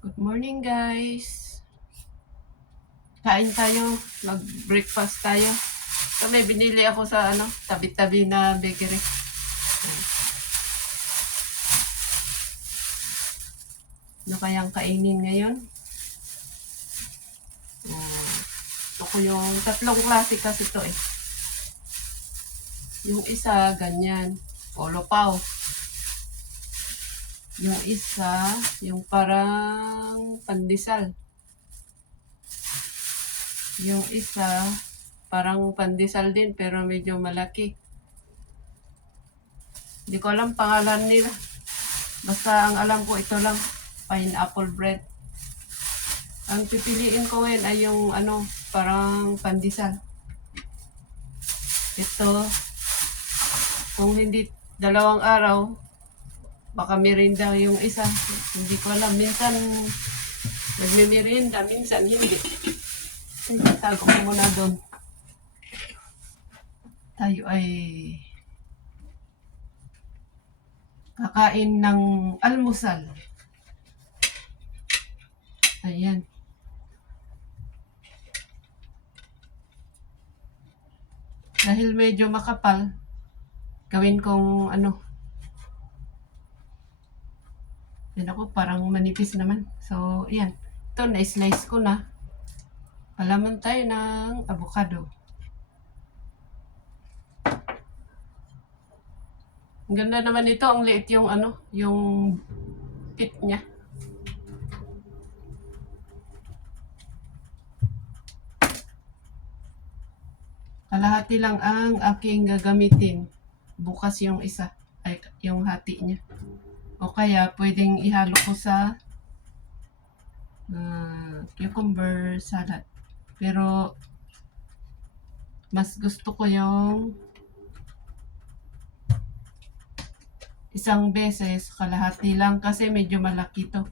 Good morning, guys. Kain tayo. Mag-breakfast tayo. So, may binili ako sa tabi-tabi na bakery. Ano kayang kainin ngayon? Ito ko yung tatlong klase kasi ito eh. Yung isa, ganyan. Polo pao. Yung isa, yung parang pandesal. Yung isa, parang pandesal din pero medyo malaki. Hindi ko alam pangalan nila. Basta ang alam ko ito lang, pineapple bread. Ang pipiliin ko ngayon ay yung parang pandesal. Ito, kung hindi 2 araw, baka merinda yung isa. Hindi ko alam. Minsan, nagmimerinda, minsan hindi. Tago ko muna doon. Tayo ay kakain ng almusal. Ayan. Dahil medyo makapal, gawin kong yan ako, parang manipis naman. So, yan. Ito, na-slice ko na. Palaman tayo ng avocado. Ang ganda naman ito. Ang liit yung yung pit niya. Kalahati lang ang aking gagamitin. Bukas yung isa. Ay, yung hati niya. O kaya, pwedeng ihalo ko sa cucumber salad. Pero, mas gusto ko yung isang beses, kalahati lang kasi medyo malaki to.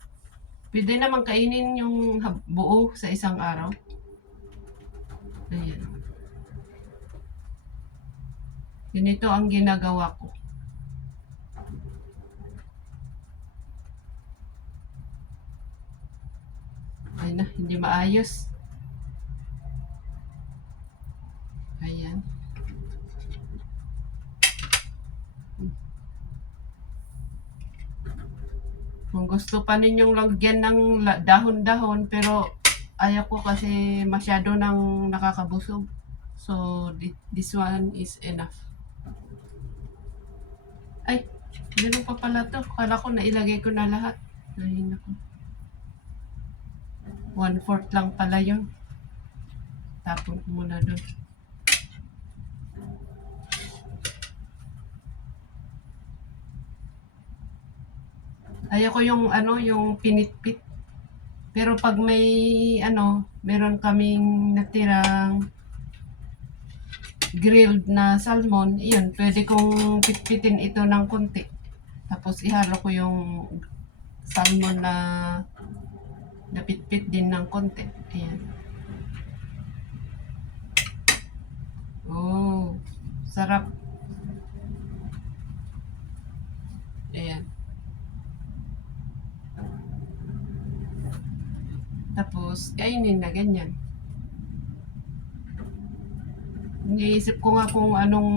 Pwede naman kainin yung buo sa isang araw. Ayan. Ganito ang ginagawa ko. Ay na, hindi maayos. Ayan. Kung gusto pa ninyong lagyan ng dahon-dahon, pero ayaw ko kasi masyado nang nakakabusog. So, this one is enough. Ay, meron pa pala to. Kala ko nailagay ko na lahat. Ay, naku. 1/4 lang pala yun. Tapon ko muna doon. Ayoko yung yung pinitpit. Pero pag may meron kaming natirang grilled na salmon, iyon, pwede kong pitpitin ito ng konti. Tapos ihalo ko yung salmon na napitpit din ng konti. Ayan. Oh, sarap. Ayan. Tapos, kainin na ganyan. Iniisip ko nga kung anong